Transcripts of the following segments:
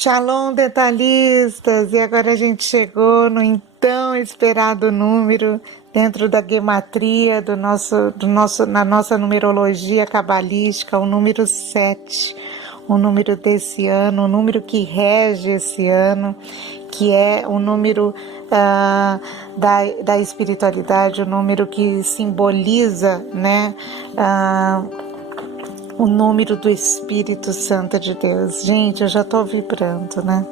Shalom, detalhistas! E agora a gente chegou no então esperado número dentro da gematria na nossa numerologia cabalística, o número 7, o número desse ano, o número que rege esse ano, que é o número da espiritualidade, o número que simboliza, né, o número do Espírito Santo de Deus. Gente, eu já estou vibrando, né?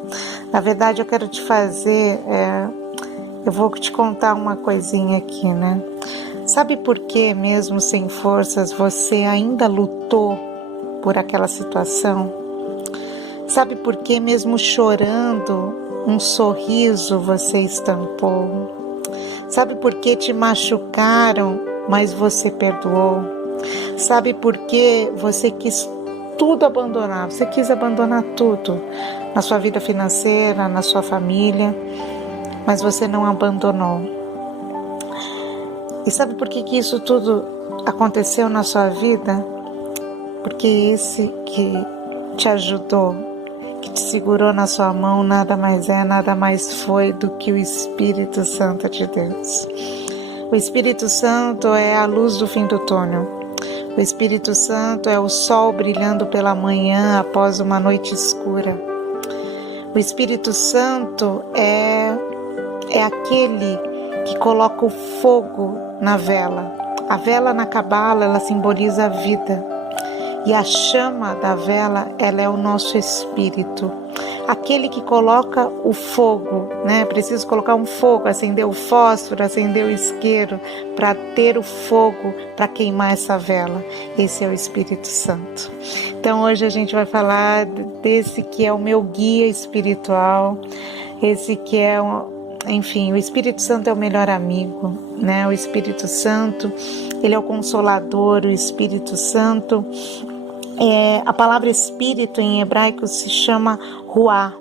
Na verdade, eu quero te fazer, eu vou te contar uma coisinha aqui, né? Sabe por que, mesmo sem forças, você ainda lutou por aquela situação? Sabe por que, mesmo chorando, um sorriso você estampou? Sabe por que te machucaram, mas você perdoou? Sabe por que você quis tudo abandonar? Você quis abandonar tudo na sua vida financeira, na sua família, mas você não abandonou. E sabe por que isso tudo aconteceu na sua vida? Porque esse que te ajudou, que te segurou na sua mão, nada mais foi do que o Espírito Santo de Deus. O Espírito Santo é a luz do fim do túnel. O Espírito Santo é o sol brilhando pela manhã após uma noite escura. O Espírito Santo é aquele que coloca o fogo na vela. A vela na cabala, ela simboliza a vida. E a chama da vela, ela é o nosso espírito. Aquele que coloca o fogo, né? Preciso colocar um fogo, acender o fósforo, acender o isqueiro, para ter o fogo, para queimar essa vela. Esse é o Espírito Santo. Então hoje a gente vai falar desse que é o meu guia espiritual, esse que é, enfim, o Espírito Santo é o melhor amigo, né? O Espírito Santo, ele é o consolador, o Espírito Santo. A palavra espírito em hebraico se chama ruá.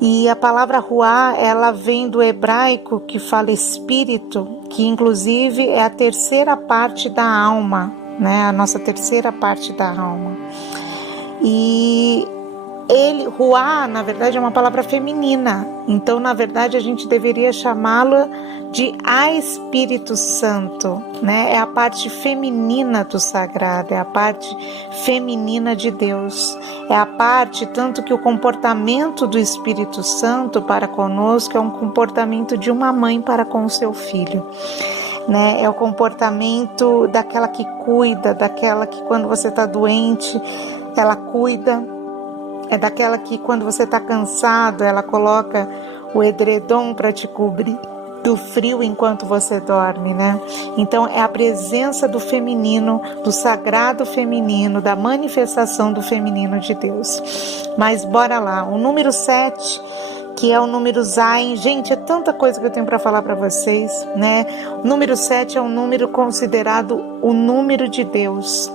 E a palavra ruá, ela vem do hebraico que fala espírito, que inclusive é a terceira parte da alma, né? A nossa terceira parte da alma. E ruá, na verdade, é uma palavra feminina. Então, na verdade, a gente deveria chamá-lo de Espírito Santo, né? É a parte feminina do sagrado, é a parte feminina de Deus. É a parte, tanto que o comportamento do Espírito Santo para conosco é um comportamento de uma mãe para com o seu filho, né? É o comportamento daquela que cuida, daquela que quando você está doente, ela cuida. É daquela que quando você está cansado, ela coloca o edredom para te cobrir do frio enquanto você dorme, né? Então é a presença do feminino, do sagrado feminino, da manifestação do feminino de Deus. Mas bora lá, o número 7, que é o número Zayin. Gente, é tanta coisa que eu tenho para falar para vocês, né? O número 7 é um número considerado o número de Deus,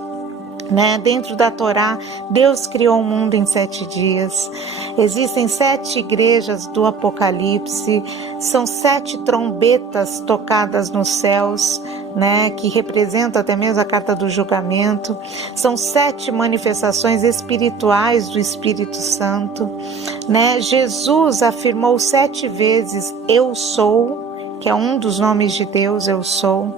né? Dentro da Torá, Deus criou o mundo em 7 dias. Existem 7 igrejas do Apocalipse, são 7 trombetas tocadas nos céus, né? Que representam até mesmo a carta do julgamento. São 7 manifestações espirituais do Espírito Santo, né? Jesus afirmou 7 vezes: eu sou, que é um dos nomes de Deus, eu sou.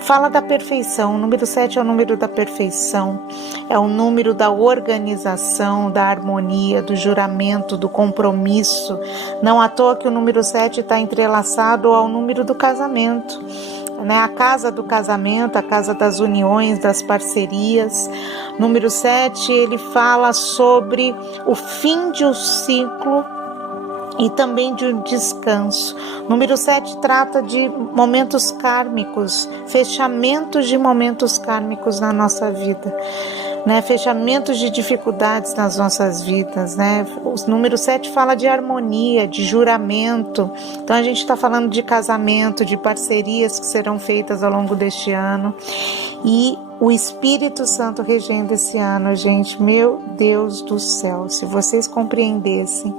Fala da perfeição. O número 7 é o número da perfeição, é o número da organização, da harmonia, do juramento, do compromisso. Não à toa que o número 7 está entrelaçado ao número do casamento, né? A casa do casamento, a casa das uniões, das parcerias. Número 7, ele fala sobre o fim de um ciclo e também de um descanso. Número 7 trata de momentos kármicos, fechamentos de momentos kármicos na nossa vida, né? Fechamentos de dificuldades nas nossas vidas, né? O número 7 fala de harmonia, de juramento. Então a gente está falando de casamento, de parcerias que serão feitas ao longo deste ano. E o Espírito Santo regendo esse ano, gente, meu Deus do céu, se vocês compreendessem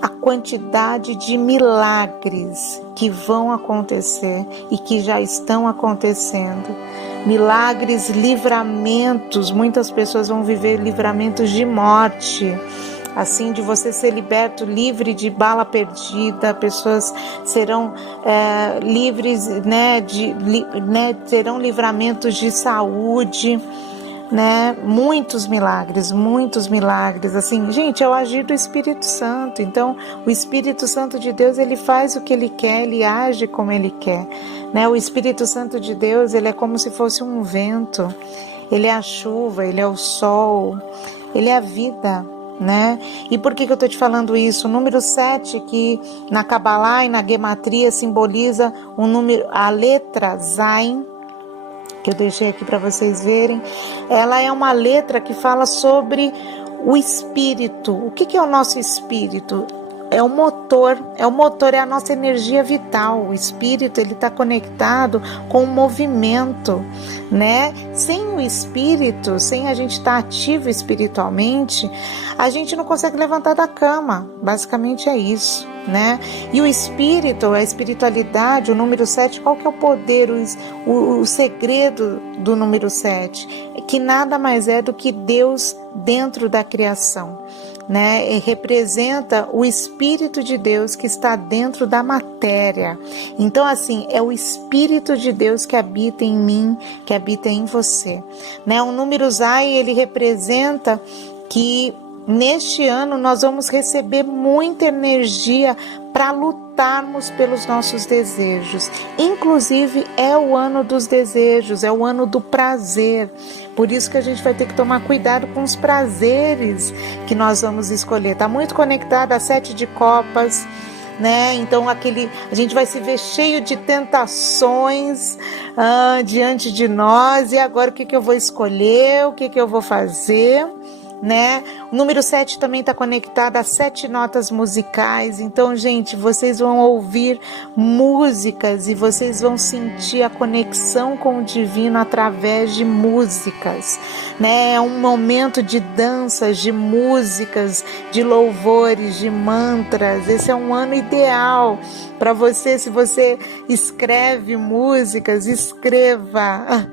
a quantidade de milagres que vão acontecer e que já estão acontecendo. milagres, livramentos. Muitas pessoas vão viver livramentos de morte, assim, de você ser liberto, livre de bala perdida. Pessoas serão livres, terão livramentos de saúde, né? Muitos milagres, assim, gente, é o agir do Espírito Santo. Então, o Espírito Santo de Deus, ele faz o que ele quer, ele age como ele quer, né? O Espírito Santo de Deus, ele é como se fosse um vento, ele é a chuva, ele é o sol, ele é a vida, né? E por que eu estou te falando isso? O número 7, que na Kabbalah e na Gematria simboliza o número, a letra Zain, que eu deixei aqui para vocês verem. Ela é uma letra que fala sobre o espírito. O que é o nosso espírito? É o motor, é a nossa energia vital. O espírito, ele está conectado com o movimento, né? Sem o espírito, sem a gente estar ativo espiritualmente, a gente não consegue levantar da cama. Basicamente é isso, né? E o espírito, a espiritualidade, o número 7, qual que é o poder, o segredo do número 7? É que nada mais é do que Deus dentro da criação, né? E representa o Espírito de Deus que está dentro da matéria. Então, assim, é o Espírito de Deus que habita em mim, que habita em você, né? O número Zai, ele representa que neste ano nós vamos receber muita energia para lutarmos pelos nossos desejos. Inclusive é o ano dos desejos, é o ano do prazer. Por isso que a gente vai ter que tomar cuidado com os prazeres que nós vamos escolher. Está muito conectado a 7 de copas, né? Então a gente vai se ver cheio de tentações diante de nós. E agora o que eu vou escolher? O que eu vou fazer? Né? O número 7 também está conectado a 7 notas musicais. Então, gente, vocês vão ouvir músicas e vocês vão sentir a conexão com o divino através de músicas, né? É um momento de danças, de músicas, de louvores, de mantras. Esse é um ano ideal para você. Se você escreve músicas, escreva